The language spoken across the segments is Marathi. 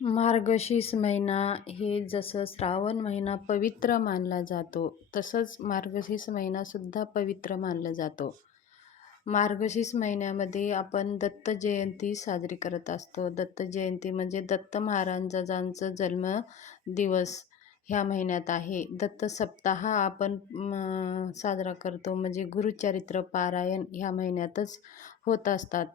मार्गशीर्ष महिना हे जसं श्रावण महिना पवित्र मानला जातो, तसंच मार्गशीर्ष महिनासुद्धा पवित्र मानला जातो. मार्गशीर्ष महिन्यामध्ये आपण दत्त जयंती साजरी करत असतो. दत्त जयंती म्हणजे दत्त महाराजांचा जन्म दिवस ह्या महिन्यात आहे. दत्त सप्ताह आपण साजरा करतो, म्हणजे गुरुचरित्र पारायण ह्या महिन्यातच होत असतात.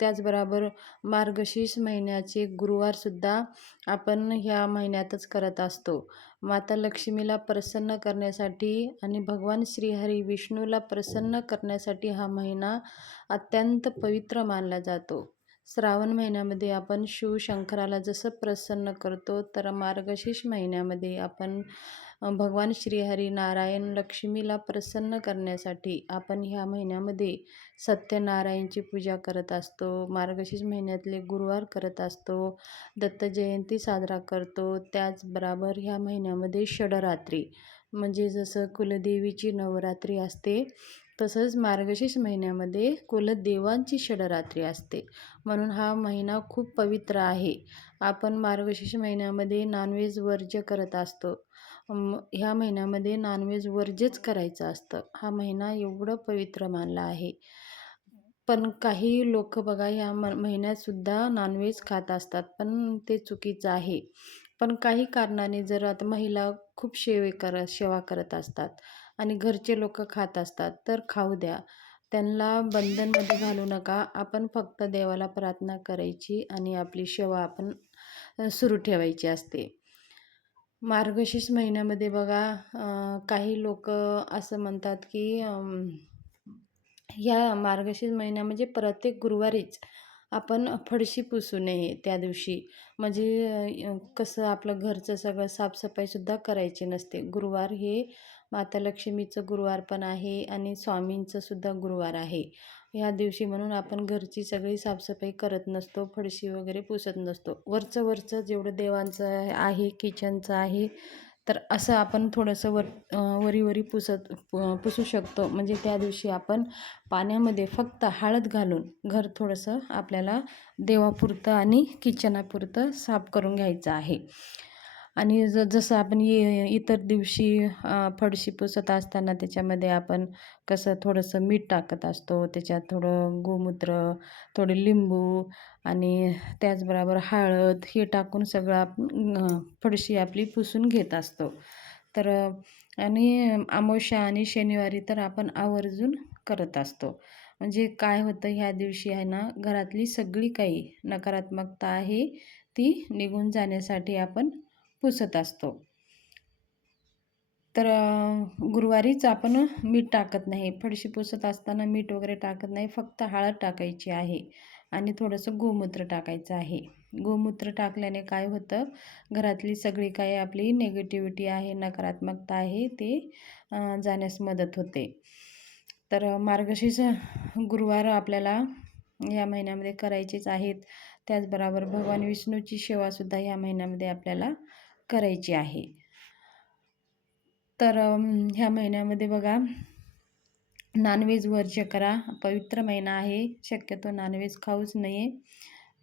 त्याचबरोबर मार्गशीर्ष महिन्याचे गुरुवारसुद्धा आपण ह्या महिन्यातच करत असतो. माता लक्ष्मीला प्रसन्न करण्यासाठी आणि भगवान श्रीहरी विष्णूला प्रसन्न करण्यासाठी हा महिना अत्यंत पवित्र मानला जातो. श्रावण महिन्यामध्ये आपण शिवशंकराला जसं प्रसन्न करतो, तर मार्गशीर्ष महिन्यामध्ये आपण भगवान श्रीहरी नारायण लक्ष्मीला प्रसन्न करण्यासाठी आपण ह्या महिन्यामध्ये सत्यनारायणची पूजा करत असतो. मार्गशीर्ष महिन्यातले गुरुवार करत असतो. दत्त जयंती साजरा करतो. त्याचबरोबर ह्या महिन्यामध्ये षडरात्री म्हणजे जसं कुलदेवीची नवरात्री असते, तसंच मार्गशीर्ष महिन्यामध्ये कुलदेवांची षडरात्री असते. म्हणून हा महिना खूप पवित्र आहे. आपण मार्गशीर्ष महिन्यामध्ये नॉनव्हेज वर्ज्य करत असतो. ह्या महिन्यामध्ये नॉनव्हेज वर्ज्यच करायचं असतं. हा महिना एवढं पवित्र मानला आहे. पण काही लोक बघा ह्या महिन्यातसुद्धा नॉनव्हेज खात असतात, पण ते चुकीचं आहे. पण काही कारणाने जर आता महिला खूप सेवा करत असतात आणि घरचे लोक खात असतात, तर खाऊ द्या. त्यांना बंधनमध्ये घालू नका. आपण फक्त देवाला प्रार्थना करायची आणि आपली सेवा आपण सुरू ठेवायची असते. मार्गशीर्ष महिन्यामध्ये बघा काही लोक असं म्हणतात की ह्या मार्गशीर्ष महिना म्हणजे प्रत्येक गुरुवारीच आपण फरशी पुसू नये त्या दिवशी. म्हणजे कसं आपलं घरचं सगळं साफसफाईसुद्धा करायची नसते. गुरुवार हे माता लक्ष्मीचं गुरुवार पण आहे आणि स्वामींचंसुद्धा गुरुवार आहे ह्या दिवशी. म्हणून आपण घरची सगळी साफसफाई करत नसतो, फरशी वगैरे पुसत नसतो. वरचं जेवढं देवांचं आहे, किचनचं आहे, तर असं आपण थोडंसं वरी पुसू शकतो. म्हणजे त्या दिवशी आपण पाण्यामध्ये फक्त हळद घालून घर थोडंसं आपल्याला देवापुरतं आणि किचनापुरतं साफ करून घ्यायचं आहे. आणि जसं आपण इतर दिवशी फरशी पुसत असताना त्याच्यामध्ये आपण कसं थोडंसं मीठ टाकत असतो, त्याच्यात थोडं गोमूत्र, थोडे लिंबू आणि त्याचबरोबर हळद हे टाकून सगळं आपण फरशी आपली पुसून घेत असतो. तर आणि अमावस्या आणि शनिवारी तर आपण आवर्जून करत असतो. म्हणजे काय होतं ह्या दिवशी आहे ना, घरातली सगळी काही नकारात्मकता आहे ती निघून जाण्यासाठी आपण पुसत असतो. तर गुरुवारीच आपण मीठ टाकत नाही. फरशी पुसत असताना मीठ वगैरे टाकत नाही. फक्त हळद टाकायची आहे आणि थोडंसं गोमूत्र टाकायचं आहे. गोमूत्र टाकल्याने काय होतं, घरातली सगळी काही आपली निगेटिव्हिटी आहे, नकारात्मकता आहे, ते जाण्यास मदत होते. तर मार्गशीर्ष गुरुवार आपल्याला या महिन्यामध्ये करायचेच आहेत. त्याचबरोबर भगवान विष्णूची सेवासुद्धा या महिन्यामध्ये आपल्याला करायची आहे. तर ह्या महिन्यामध्ये बघा नॉनव्हेज वर्ज्य करा. पवित्र महिना आहे, शक्यतो नॉनव्हेज खाऊच नये.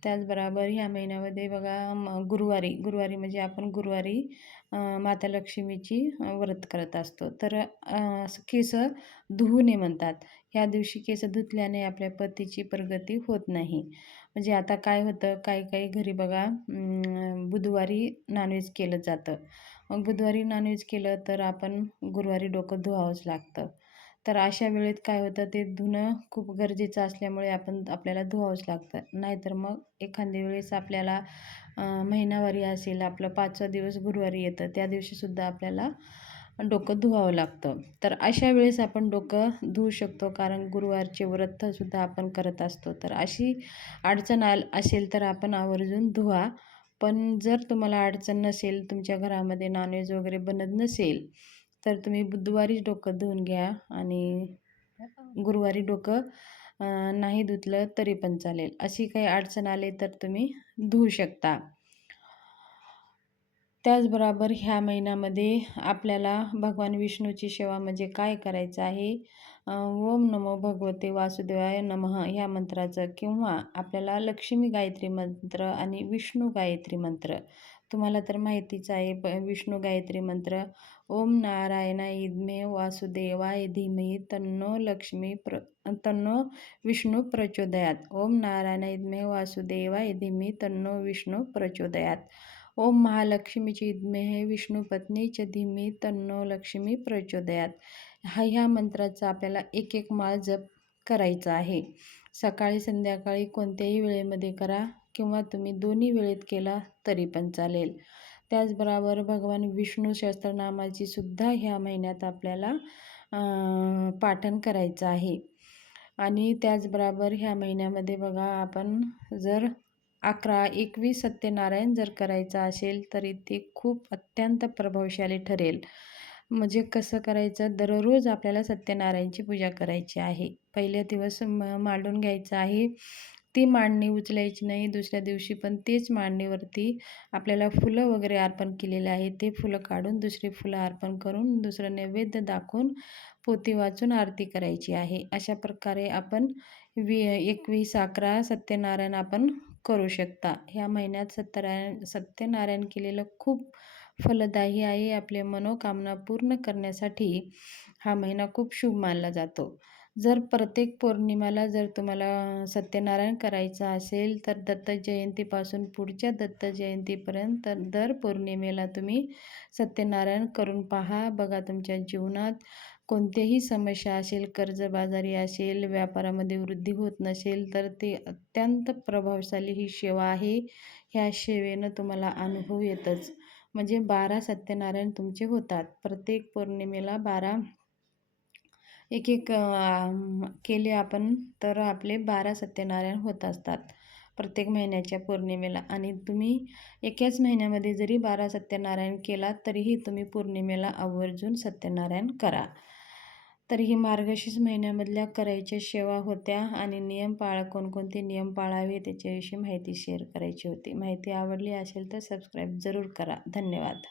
त्याचबरोबर ह्या महिन्यामध्ये बघा गुरुवारी म्हणजे आपण गुरुवारी माता लक्ष्मीची व्रत करत असतो. तर केस धुवू नये म्हणतात. ह्या दिवशी केस धुतल्याने आपल्या पतीची प्रगती होत नाही. म्हणजे आता काय होतं, काही घरी बघा बुधवारी नॉनव्हेज केलं जातं. मग बुधवारी नॉनव्हेज केलं तर आपण गुरुवारी डोकं धुवावंच लागतं. तर अशा वेळेत काय होतं, ते धुणं खूप गरजेचं असल्यामुळे आपल्याला धुवावंच लागतं. नाहीतर मग एखाद्या वेळेस आपल्याला महिनावारी असेल, आपलं 5वा दिवस गुरुवारी येतं, त्या दिवशीसुद्धा आपल्याला डोकं धुवावं लागतं. तर अशा वेळेस आपण डोकं धुवू शकतो, कारण गुरुवारचे व्रतसुद्धा आपण करत असतो. तर अशी अडचण असेल तर आपण आवर्जून धुवा. पण जर तुम्हाला अडचण नसेल, तुमच्या घरामध्ये नॉनव्हेज वगैरे बनत नसेल, तर तुम्ही बुधवारीच डोकं धुवून घ्या आणि गुरुवारी डोकं नाही धुतलं तरी पण चालेल. अशी काही अडचण आली तर तुम्ही धुवू शकता. त्याचबरोबर ह्या महिन्यामध्ये आपल्याला भगवान विष्णूची सेवा म्हणजे काय करायचं आहे? ओम नमो भगवते वासुदेवाय नमः ह्या मंत्राचं, किंवा आपल्याला लक्ष्मी गायत्री मंत्र आणि विष्णू गायत्री मंत्र, तुम्हाला तर माहितीच आहे. विष्णू गायत्री मंत्र, ओम नारायणाय विद्महे वासुदेवाय धीमहि तन्नो विष्णू प्रचोदयात. ओम नारायणाय विद्महे वासुदेवाय धीमहि तन्नो विष्णू प्रचोदयात. ओम महालक्ष्मीची विद्महे विष्णुपत्नीच धीमहि तन्नो लक्ष्मी प्रचोदयात. ह्या मंत्राचा आपल्याला एक एक माळ जप करायचा आहे. सकाळी संध्याकाळी कोणत्याही वेळेमध्ये करा, किंवा तुम्ही दोन्ही वेळेत केला तरी पण चालेल. त्याचबरोबर भगवान विष्णू सहस्त्रनामाची सुद्धा ह्या महिन्यात आपल्याला पाठन करायचं आहे. आणि त्याचबरोबर ह्या महिन्यामध्ये बघा, आपण जर 11-21 सत्यनारायण जर करायचं असेल तरी ते खूप अत्यंत प्रभावशाली ठरेल. म्हणजे कसं करायचं? दररोज आपल्याला सत्यनारायणची पूजा करायची आहे. पहिल्या दिवस मांडून घ्यायचं आहे. ती मांडणी उचलायची नाही. दुसऱ्या दिवशी पण तेच मांडणीवरती आपल्याला फुलं वगैरे अर्पण केलेले आहे, ते फुलं काढून दुसरी फुलं अर्पण करून दुसरं नैवेद्य दाखवून पोथी वाचून आरती करायची आहे. अशा प्रकारे आपण 21-11 सत्यनारायण आपण करू शकता. ह्या महिन्यात सत्यनारायण केलेलं खूप फलदायी आहे. आपले मनोकामना पूर्ण करण्यासाठी हा महिना खूप शुभ मानला जातो. जर प्रत्येक पौर्णिमेला जर तुम्हाला सत्यनारायण करायचं असेल तर दत्त जयंतीपासून पुढच्या दत्त जयंतीपर्यंत दर पौर्णिमेला तुम्ही सत्यनारायण करून पहा. बघा, तुमच्या जीवनात कोणतीही समस्या असेल, कर्जबाजारी असेल, व्यापारामध्ये वृद्धी होत नसेल, तर ते अत्यंत प्रभावशाली ही सेवा आहे. ह्या सेवेनं तुम्हाला अनुभव येतच. म्हणजे 12 सत्यनारायण तुमचे होतात. प्रत्येक पौर्णिमेला 12 एक केले आपण तर आपले 12 सत्यनारायण होत असतात प्रत्येक महिन्याच्या पौर्णिमेला. आणि तुम्ही एकाच महिन्यामध्ये जरी 12 सत्यनारायण केलात तरीही तुम्ही पौर्णिमेला आवर्जून सत्यनारायण करा. तर ही मार्गशीर्ष महिन्यामधल्या करायच्या सेवा होत्या, आणि नियम कोणकोणते नियम पाळावे त्याच्याविषयी माहिती शेअर करायची होती. माहिती आवडली असेल तर सबस्क्राईब जरूर करा. धन्यवाद.